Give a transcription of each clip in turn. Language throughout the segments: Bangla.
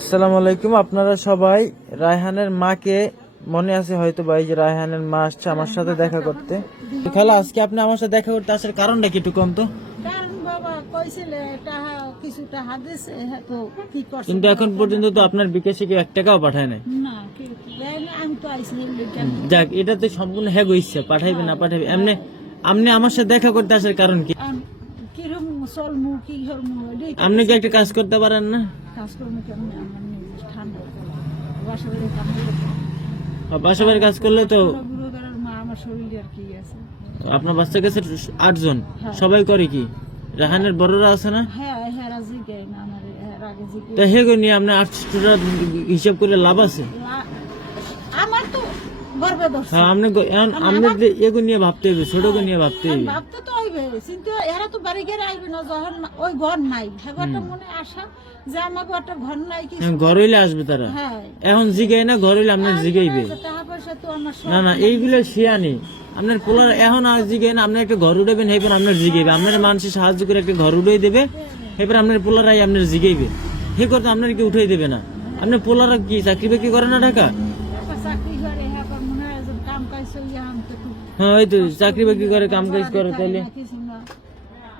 আসসালামু আলাইকুম। আপনারা সবাই রায়হানের মাকে মনে আছে হয়তো ভাই যে রায়হানের মা আসছে আমার সাথে দেখা করতে। খালা আজকে আপনি আমার সাথে দেখা করতে আসার কারণটা কি একটু কম তো? হ্যাঁ কিন্তু এখন পর্যন্ত তো আপনার বিকাশে কেউ এক টাকাও পাঠায় নাই। যাক এটা তো সম্পূর্ণ হ্যাগো ইচ্ছা পাঠাইবে না পাঠাইবে। এমনি আপনি আমার সাথে দেখা করতে আসার কারণ কি? চলমু কি আপনি কি একটা কাজ করতে পারেন না? কেমন আমার ঠান্ডা বাসা বাসা বাড়ির কাজ করলে তো মা আমার শরীরে আর কি আছে। আপনার বাচ্চা কাছে আটজন। সবাই করে কি? রাহানের বড়রা আছে না? হ্যাঁ হ্যাঁ হ্যাঁ তা হেগো নিয়ে আপনার আটশো হিসাব করে লাভ আছে? দোষ হ্যাঁ আপনি আপনার যে এগো নিয়ে ভাবতে হবে ছোটকে নিয়ে ভাবতে হবে ভাবতে তো হইবে কিন্তু এরা তো বাড়ি গেলে আইবে না যখন ওই ঘর নাই। ঘরটা মনে আশা যে আমাকে একটা ঘর নাই কি হ্যাঁ, ঘর হইলে আসবে তারা। হ্যাঁ। এখন জিগাই না ঘর হইলে আপনার জিগাইবে আমার না না এইগুলো শিয়ানি আপনার পোলার এখন আর জিগাই না আপনার একটা ঘর উঠাবেন হেপর আপনার জিগাইবে আপনার মানুষের সাহায্য করে একটা ঘর উঠাই দেবে এবার আপনার পোলারাই আপনার জিগাইবে হে করতে আপনার কি উঠাই দেবে না। আপনি পোলার কি চাকরি বাকরি করে না ঢাকা? হ্যাঁ ওই তো চাকরি বাকরি করে কাম কাজ করে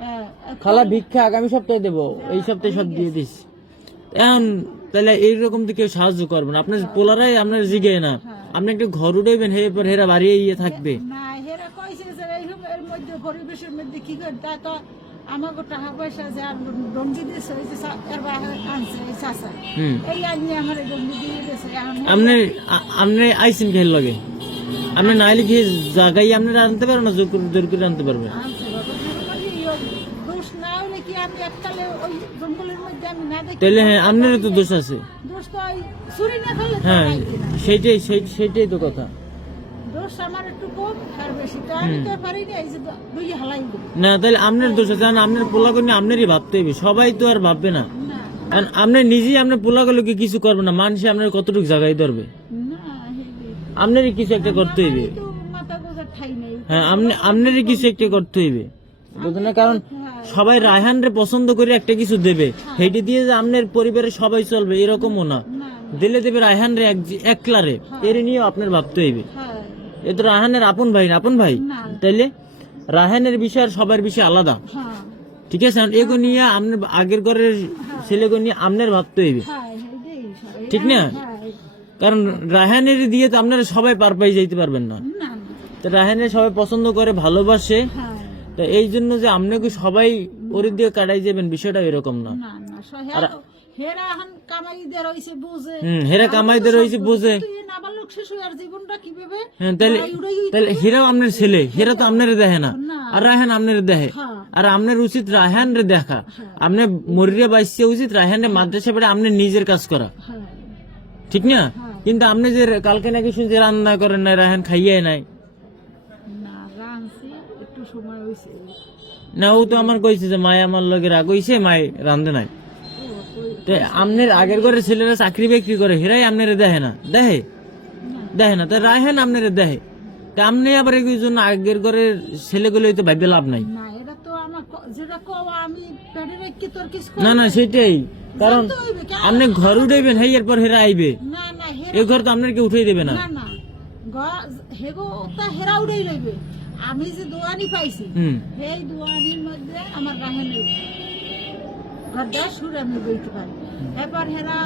হ্যাঁ, খালা ভিক্ষা আগামী সপ্তাহে দেবো এই সপ্তাহে সব দিয়ে দিস। এখন তাহলে এইরকম তো কেউ সাহায্য করবে না। আপনার পোলারাই আপনার জিগে না। আপনি একটা ঘর উঠাইবেন হে পর হেরা বাড়ি ইয়ে থাকবে। না হেরা কইছে যে এর মধ্যে পরিবেশের মধ্যে কি করে তা তো আমাকে টাকা পয়সা যে আর ডঙ্গি দিয়েছে ওই যে সা- এর বাহিরে আনছে এই চাষা এই আনিয়ে আমার ডঙ্গি দিয়ে দিয়েছে এখন আপনি আপনি আইসেন খেল লগে? আপনি নাইলে কি জায়গায় আপনি আনতে পারবেন না জোর করে আনতে পারবেন? করি ইয়ে না হলে না তাহলে হ্যাঁ আপনারও তো দোষ আছে। না করলে হ্যাঁ সেইটাই সেই- সেইটাই তো কথা। না না তাহলে আপনার দোষ আছে আপনার পোলা করে আপনারই ভাবতে হবে। সবাই তো আর ভাববে না। না। কারণ আপনি নিজেই আপনার পোলা গুলোকে কিছু করবে না মানুষ আপনার কতটুকু জায়গায় ধরবে? না আপনারই কিছু একটা করতে হইবে। হ্যাঁ আপনি আপনারই কিছু একটা করতে হইবে। কারণ সবাই রায়হান রে পছন্দ করে একটা কিছু দেবে। সেইটি দিয়ে যে আপনার পরিবারের সবাই চলবে, এরকমও না। দিলে দেবে রায়হান রে একলা রে এর নিয়েও আপনার ভাবতে হইবে। এ তো রায়হানের আপন ভাই না, আপন ভাই? তাইলে রায়হানের বিষয় আর সবার বিষয় আলাদা। ঠিক আছে? এগো নিয়ে আপনার আগের ঘরের ছেলেগো নিয়ে আপনার ভাবতে হইবে। ঠিক না? কারণ রায়হানের দিয়ে তো আপনারা সবাই পার পাই যাইতে পারবেন না। তো রায়হানের সবাই পছন্দ করে ভালোবাসে। হ্যাঁ। তা এই জন্য যে আপনাকে সবাই ওর দিয়ে কাটাই যাবেন বিষয়টা এরকম না। হেরা রয়েছে বুঝে। কীভাবে হ্যাঁ তাহলে হেরাও আপনার ছেলে হেরা তো আপনার দেখে না। আর আপনার দেখে। হ্যাঁ। আর আপনার উচিত রে দেখা। বাইসে উচিত রে মাদ্রাসা পড়ে আপনি নিজের কাজ করা। হ্যাঁ। ঠিক না? কিন্তু আপনি যে কালকে নাকি শুনছি রান্না করেন নাই রায়হান খাইয়ে নাই। না ও তো আমার কইছে যে মায় আমার লগে রাগ হইছে মায় রান্ধে নাই। তো আপনার আগের ঘরের ছেলেরা চাকরি বাকরি করে হেরাই আপনার দেখে না। দেখে? দেখে না। তো রায়হান আপনার দেখে। তা আপনি আবার এই জন্য আগের ঘরের ছেলেগুলো তো ভাববে লাভ নাই। না এটা তো আমার যেটা কও আমি না না সেটাই। কারণ? আপনি ঘর উঠাইবেন হেই এরপর হেরা আইবে। এই ঘর তো আপনার উঠাই দেবে না। হেরা লইবে। আমি যে দোয়ানি পাইছি সেই দোয়ানির মধ্যে আমার ঘরটা সুর আমি বইতে পারি। হেরা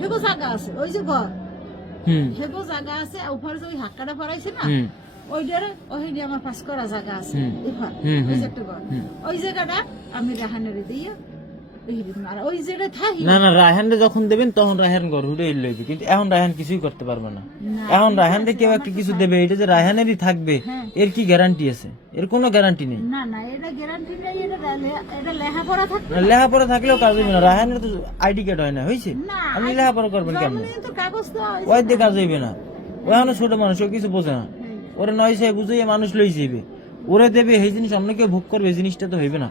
হেগো জায়গা আছে ওই যে ঘর। হুম। হেগো জায়গা আছে উপরে যে ওই হাক্কাটা পড়াইছে না ওইটারে ওই আমার পাস করা জায়গা আছে হুম। ওই যে একটা ঘর। ওই জায়গাটা আমি রাহানের দিয়ে ওই দিন আর ওই যেটা থাকি না না রায়হানরে যখন দেবেন তখন রায়হান ঘর উঠে লইবে। কিন্তু এখন রায়হান কিছুই করতে পারবে না। এখন রায়হানরে কেউ একটা কিছু দেবে এটা যে রায়হানেরই থাকবে হ্যাঁ। এর কি গ্যারান্টি আছে? এর কোনো গ্যারান্টি নেই। না না এটা গ্যারান্টি নেই এটা এটা লেখাপড়া থাকবে লেখাপড়া থাকলেও কাজ হইবে না। রায়হানের তো আইডি কার্ড হয় না হয়েছে না আপনি লেখাপড়া করবেন কেমন? ওই- ওই দিয়ে কাজ হইবে না। ও এখনও ছোট মানুষ ও কিছু বোঝে না। ওরে নয় সে বুঝাইয়ে মানুষ লই যাইবে। ওরে দেবে এই জিনিস অন্য কেউ ভোগ করবে জিনিসটা তো হইবে না।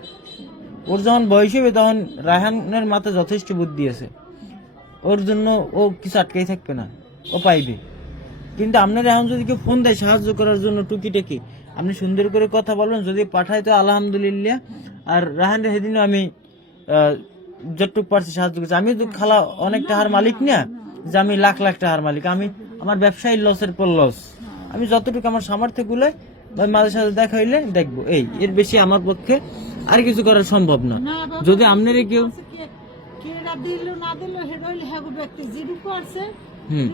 ওর যখন বয়স হবে তখন রায়হানের মাথায় যথেষ্ট বুদ্ধি আছে। ওর জন্য ও কিছু আটকাই থাকবে না, ও পাইবে। কিন্তু আপনার এখন যদি কেউ ফোন দেয় সাহায্য করার জন্য টুকিটাকি, আপনি সুন্দর করে কথা বলবেন, যদি পাঠায় তো আলহামদুলিল্লাহ। আর রাহান সেদিনও আমি যতটুকু পারছি সাহায্য করছি। আমি তো খালা অনেক টাকার মালিক না, যে আমি লাখ লাখ টাকার মালিক। আমি, আমার ব্যবসায়ী লসের পর লস আমি যতটুকু আমার সামর্থ্যগুলো মাঝে সাথে দেখা হইলে দেখব। এই এর বেশি আমার পক্ষে আর কিছু করা সম্ভব না। যদি আপনারে কেউ হ্যাঁ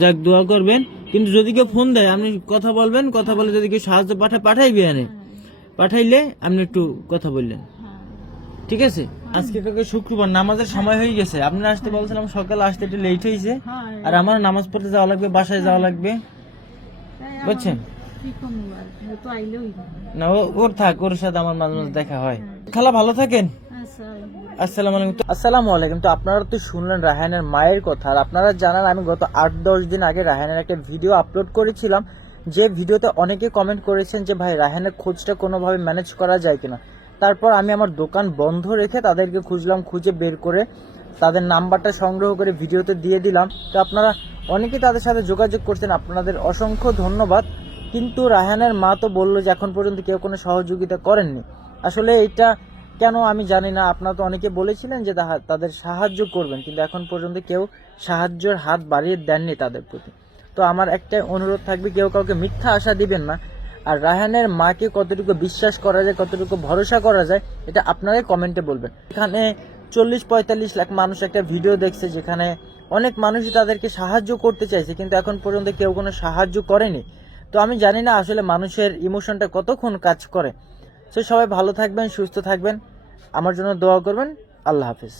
যাক দোয়া করবেন। কিন্তু যদি কেউ ফোন দেয় আপনি কথা বলবেন কথা বলে যদি কেউ সাহায্য পাঠায় পাঠাইবে আনে পাঠাইলে আপনি একটু কথা বললেন। হ্যাঁ ঠিক আছে? আজকে কালকে শুক্রবার নামাজের সময় হয়ে গেছে। আপনি আসতে বলছিলাম সকালে আসতে একটু লেট হয়েছে। হ্যাঁ আর আমার নামাজ পড়তে যাওয়া লাগবে বাসায় যাওয়া লাগবে। বুঝছেন? না ওর থাক ওর সাথে আমার মাঝে মাঝে দেখা হয়। খালা ভালো থাকেন? আসসালামু আলাইকুম। আসসালামু আলাইকুম। তো আপনারা তো শুনলেন রাহানের মায়ের কথা। আর আপনারা জানান আমি গত আট দশ দিন আগে রাহানের একটা ভিডিও আপলোড করেছিলাম। যে ভিডিওতে অনেকে কমেন্ট করেছেন যে ভাই রাহানের খোঁজটা কোনোভাবে ম্যানেজ করা যায় কিনা? তারপর আমি আমার দোকান বন্ধ রেখে তাদেরকে খুঁজলাম, খুঁজে বের করে তাদের নাম্বারটা সংগ্রহ করে ভিডিওতে দিয়ে দিলাম। তো আপনারা অনেকেই তাদের সাথে যোগাযোগ করছেন, আপনাদের অসংখ্য ধন্যবাদ। কিন্তু রাহানের মা তো বলল যে এখন পর্যন্ত কেউ কোনো সহযোগিতা করেননি। আসলে এটা কেন আমি জানি না। আপনারা তো অনেকে বলেছিলেন যে তাদের সাহায্য করবেন, কিন্তু এখন পর্যন্ত কেউ সাহায্যের হাত বাড়িয়ে দেননি তাদের প্রতি। তো আমার একটাই অনুরোধ থাকবে, কেউ কাউকে মিথ্যা আশা দিবেন না। আর রায়হানের মাকে কতটুকু বিশ্বাস করা যায়, কতটুকু ভরসা করা যায়, এটা আপনারাই কমেন্টে বলবেন। এখানে চল্লিশ পঁয়তাল্লিশ লাখ মানুষ একটা ভিডিও দেখছে যেখানে অনেক মানুষই তাদেরকে সাহায্য করতে চাইছে, কিন্তু এখন পর্যন্ত কেউ কোনো সাহায্য করেনি। তো আমি জানি না আসলে মানুষের ইমোশনটা কতক্ষণ কাজ করে। সো সবাই ভালো থাকবেন, সুস্থ থাকবেন। আমার জন্য দোয়া করবেন। আল্লাহ হাফিজ।